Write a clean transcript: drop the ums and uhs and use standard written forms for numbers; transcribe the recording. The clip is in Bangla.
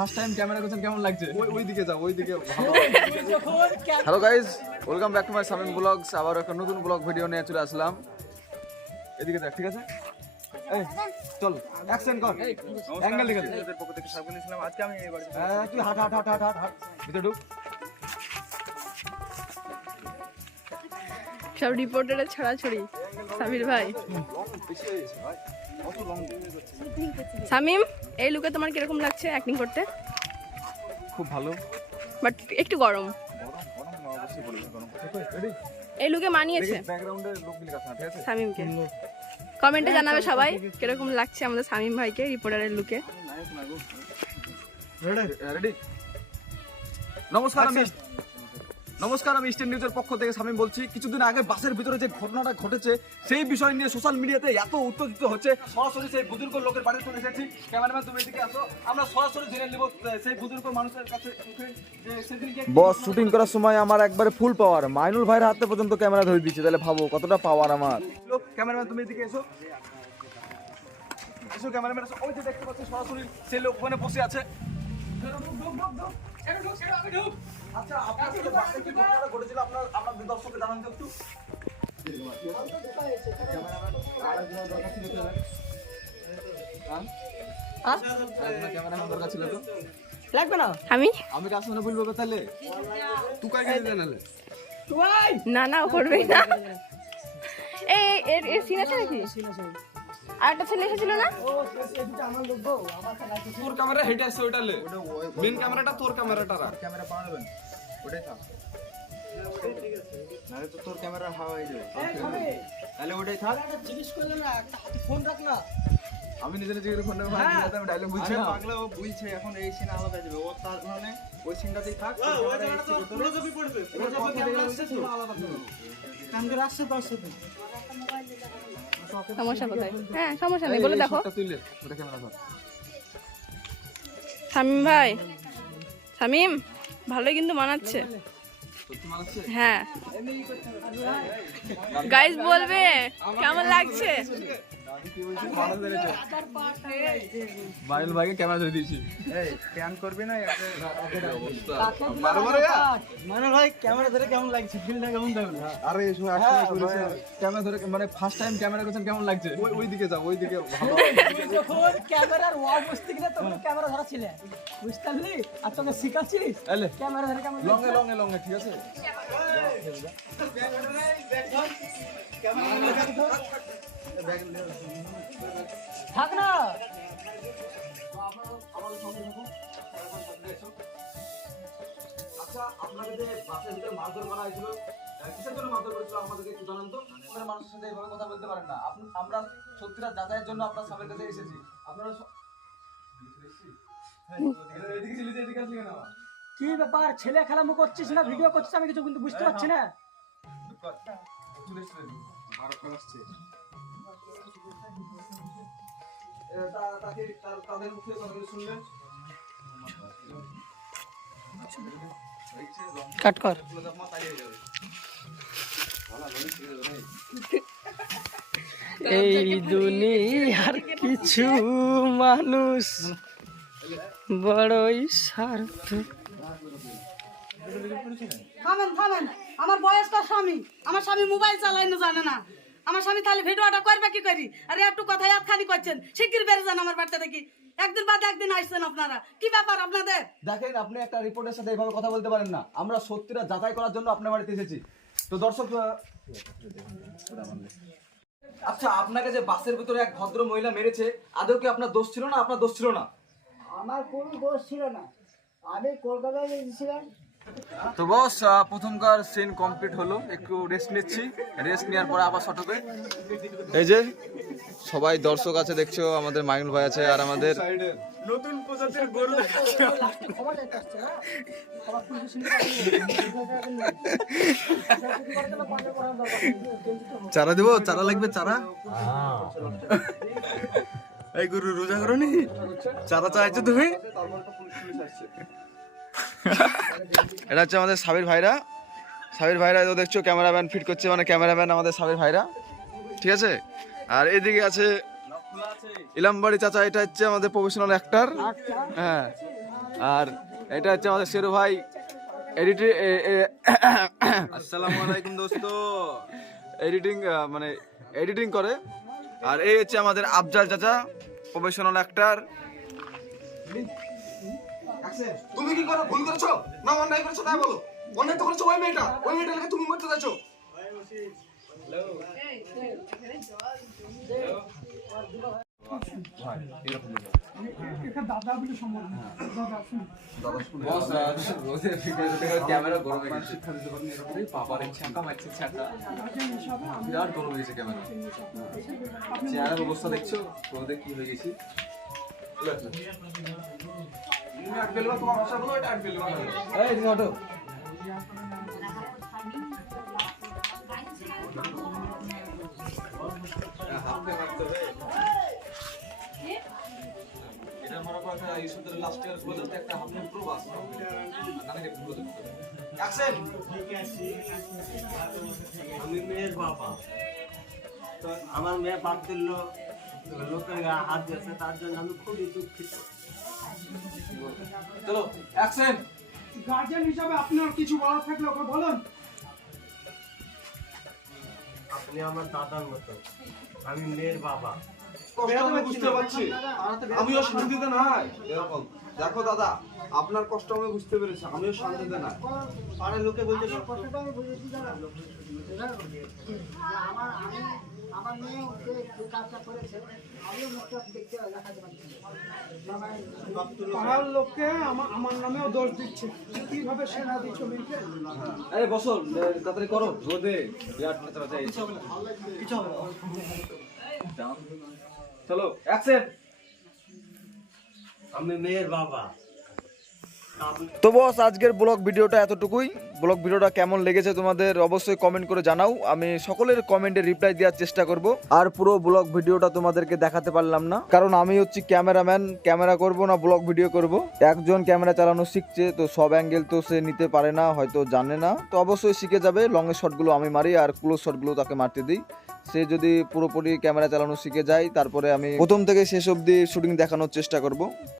ফার্স্ট টাইম ক্যামেরা করছেন, কেমন লাগছে? ওইদিকে যাও, ওইদিকে ভালো। Hello guys, welcome back to my Shamim blogs. আবার একটা নতুন ব্লগ ভিডিও নিয়ে চলে আসলাম। এদিকে দেখ, ঠিক আছে? এই চল অ্যাকশন কর, অ্যাঙ্গেল দিকে দে। এদের পক্ষ থেকে স্বাগত জানাচ্ছিলাম। আজকে আমি এই বাড়ি তুই হাট হাট হাট হাট হাট হাট ভিতরে ঢুক। সব রিপোর্টারের ছড়াছড়ি। সামির ভাই, সামিম, এই লুকে তোমার কিরকম লাগছে অ্যাক্টিং করতে? খুব ভালো, বাট একটু গরম। অবশ্যই বলবো গরম। এই লুকে মানিয়েছে ব্যাকগ্রাউন্ডে লোক মিলে কথা, ঠিক আছে? সামিমকে। কমেন্টে জানাবে সবাই কিরকম লাগছে আমাদের সামিম ভাইকে রিপোর্টারের লুকে। রেডি? নমস্কার, আমি স্টেন নিউজের পক্ষ থেকে শামিম বলছি। কিছুদিন আগে বাসের ভিতরে যে ঘটনাটা ঘটেছে সেই বিষয় নিয়ে সোশ্যাল মিডিয়াতে এত উত্তেজিত হচ্ছে, সরাসরি সেই বুজুর্গ লোকের বাড়িতে চলে এসেছি। ক্যামেরাম্যান তুমি এদিকে আসো, আমরা সরাসরি জেনে নেব সেই বুজুর্গ মানুষের কাছে যে সেদিনকে বস শুটিং করার সময় আমার একবারে ফুল পাওয়ার, মাইনুল ভাইয়ের হাতে পর্যন্ত ক্যামেরা ধরে দিচ্ছে। তাহলে ভাবো কতটা পাওয়ার আমার। ক্যামেরাম্যান তুমি এদিকে এসো, এসো ক্যামেরাম্যান এসো। ওই যে দেখতে পাচ্ছি সরাসরি সেই লোক ওখানে বসে আছে। আচ্ছা, আপনার সাথে বাসে কি ঘটনাটা ঘটেছিল আপনার দর্শককে জানান তো একটু। ক্যামেরাম্যান দরকার ছিল তো? লাগবে না? আমি কার সঙ্গে বলবো তাহলে? তুই কার কাছে জানালে? না না, ও করবেই না। এই এর সিন আছে নাকি? আর একটা ছেলে এসেছিল না? তোর ক্যামেরা হেঁটে আসছে ওইটালে, মেন ক্যামেরাটা তোর ক্যামেরাটা রাখ। ক্যামেরা পাওয়াবেন ওটাই থাক, নাহলে তো তোর ক্যামেরা হাওয়া হয়ে যাবে। তাহলে ওটাই থাক। আমি নিজে নিজে ফোনে আমি ডায়লগ বুঝছি না। পাগলা ও বুঝছে এখন এই সিন আলাদা যাবে, ও তার মানে ওই সিনটাতেই থাক। সমস্যা কোথায়? হ্যাঁ, সমস্যা নেই, বলে দেখো। তুইলে ওটা ক্যামেরা ধর। শামিম ভাই, শামিম ভালোই কিন্তু মানাচ্ছে। সত্যি মানাচ্ছে? হ্যাঁ, গাইস বলবে কেমন লাগছে। মাইনুল ভাইকে ক্যামেরা ধরে দিয়েছি। এই প্যান করবি না মাইনুল ভাই ক্যামেরা ধরে কেমন লাগছে? ফিলটা কেমন দেবেন? আরে এসো ক্যামেরা ধরে মানে ফার্স্ট টাইম ক্যামেরা করছেন, কেমন লাগছে? ওইদিকে যাও, ওইদিকে ভালো। যখন ক্যামেরার ওয়াল বসতে গেলে তখন ক্যামেরা ধরা ছিল, বুঝতে পারলি? আর তোকে শিখাচ্ছিলিস এলে ক্যামেরা ধরে কেমন লঙ্গে লঙ্গে ঠিক আছে? থাক না। আচ্ছা, আপনাদের যে বাসের ভিতরে মারধর করা হয়েছিল, কিসের জন্য মারধর করেছিল আমাদেরকে একটু জানান তো। ওখানে মানুষের সাথে এইভাবে কথা বলতে পারেন না। আমরা সত্যিটা যাতায়াতের জন্য আপনার সামনের কাছে এসেছি। আপনারা এদিকে আসলি কেন? কি ব্যাপার, ছেলে খেলামো করছিস না ভিডিও করছিস? আমি কিছু কিন্তু বুঝতে পারছি না। তাদের মুখে কথা শুনলেন, কাট কর। এই দুনিয়ার কিছু মানুষ বড়ই স্বার্থ। থামেন থামেন, আমার বয়স্ক স্বামী, আমার স্বামী মোবাইল চালাইনো জানে না। আমার স্বামী তাহলে ভিডিওটা করবে কি করি? আরে একটু কথা খালি করছেন, শিগগির বেরিয়ে যান আমার বাড়িতে দেখি। একদিন বাদে একদিন আসছেন আপনারা, কি ব্যাপার আপনাদের? দেখেন, আপনি একটা রিপোর্টের সাথে এইভাবে কথা বলতে পারেন না। আমরা সত্যিটা যাচাই করার জন্য আপনার বাড়িতে এসেছি। তো দর্শক, আচ্ছা, আপনাকে যে বাসের ভিতরে এক ভদ্র মহিলা মেরেছে, আদৌ কি আপনার দোষ ছিল না? আপনার দোষ ছিল না? আমার কোনো দোষ ছিল না, আমি কলকাতায় গেছিলাম। তো বস, প্রথমকার সিন কমপ্লিট হলো, একটু রেস্ট নিচ্ছি। রেস্ট নেওয়ার পরে আবার শট হবে। এই যে সবাই দর্শক আছে দেখছো, আমাদের মাইনুল ভাই আছে, আর আমাদের নতুন প্রজাতির গরু চারা দেবো, চারা লাগবে, চারা। এই গরু রোজা করো নি, চারা চাইছো তুমি? এটা হচ্ছে আমাদের সাবির ভাইরা তো দেখছো, ক্যামেরাম্যান ফিট করছে, মানে ক্যামেরাম্যান আমাদের সাবির ভাইরা, ঠিক আছে। আর এদিকে আছে ইলামবাড়ি চাচা, এটা হচ্ছে আমাদের প্রফেশনাল অ্যাক্টর। হ্যাঁ, আর এটা হচ্ছে আমাদের শেরু ভাই আসসালামু আলাইকুম দোস্ত। এডিটিং মানে এডিটিং করে। আর এই হচ্ছে আমাদের আফজাল চাচা, প্রফেশনাল অ্যাক্টর। তুমি কি করো? ভুল করেছো না অন্যায় করেছো তাই বলো। অন্যায় তো করেছো ওই মেয়েটা লাগে তুমি মরতে যাচ্ছো। ক্যামেরা গরম হয়ে গেছে, শিক্ষা দিতে পারেন এরকম বাবার ছাকা মারছে ছাকা, বিরাট গরম হয়ে গেছে ক্যামেরা। চেহারার অবস্থা দেখছো তোমাদের কি হয়ে গেছে। এই তুমি অটো আমি মেয়ের বাবা, তো আমার মেয়ে বাদ দিল, লোকের গায়ে হাত দিয়েছে, তার জন্য আমি খুবই দুঃখিত। চলো অ্যাকশন। গার্জিয়ান হিসাবে আপনার কিছু বলার থাকলে ওকে বলুন। আপনি আমার দাদার মতো, আমি মেয়ের বাবা। কষ্ট আমি বুঝতে পারছি, আমিও শান্তিতে নাই। এরকম দেখো দাদা, আপনার কষ্ট আমি বুঝতে পেরেছি, আমিও শান্তিতে নাই। পাড়ার লোকে বলতে আমার মেয়ে যে কাজটা করেছে আমিও মুখটা দেখতে দেখাতে পারছি। পাড়ার লোককে আমার নামেও দোষ দিচ্ছে, কিভাবে সেনা দিচ্ছ মেয়েকে? আরে বসো তাড়াতাড়ি করো, রোদে বিরাট কাঁচা কিছু হবে না। চলো অ্যাকশন। আমি মেয়ের বাবা। তো বস আজকের ব্লগ ভিডিওটা এতটুকুই। ব্লগ ভিডিওটা কেমন লেগেছে তোমাদের অবশ্যই কমেন্ট করে জানাও, আমি সকলের কমেন্টে রিপ্লাই দেওয়ার চেষ্টা করব। আর পুরো ব্লগ ভিডিওটা তোমাদেরকে দেখাতে পারলাম না, কারণ আমি হচ্ছি ক্যামেরাম্যান, ক্যামেরা করব না ব্লগ ভিডিও করব। একজন ক্যামেরা চালানো শিখছে, তো সব অ্যাঙ্গেল তো সে নিতে পারে না, হয়তো জানে না, তো অবশ্যই শিখে যাবে। লংয়ের শটগুলো আমি মারি আর ক্লোজ শটগুলো তাকে মারতে দিই। সে যদি পুরোপুরি ক্যামেরা চালানো শিখে যায়, তারপরে আমি প্রথম থেকে শেষ অবধি শুটিং দেখানোর চেষ্টা করব।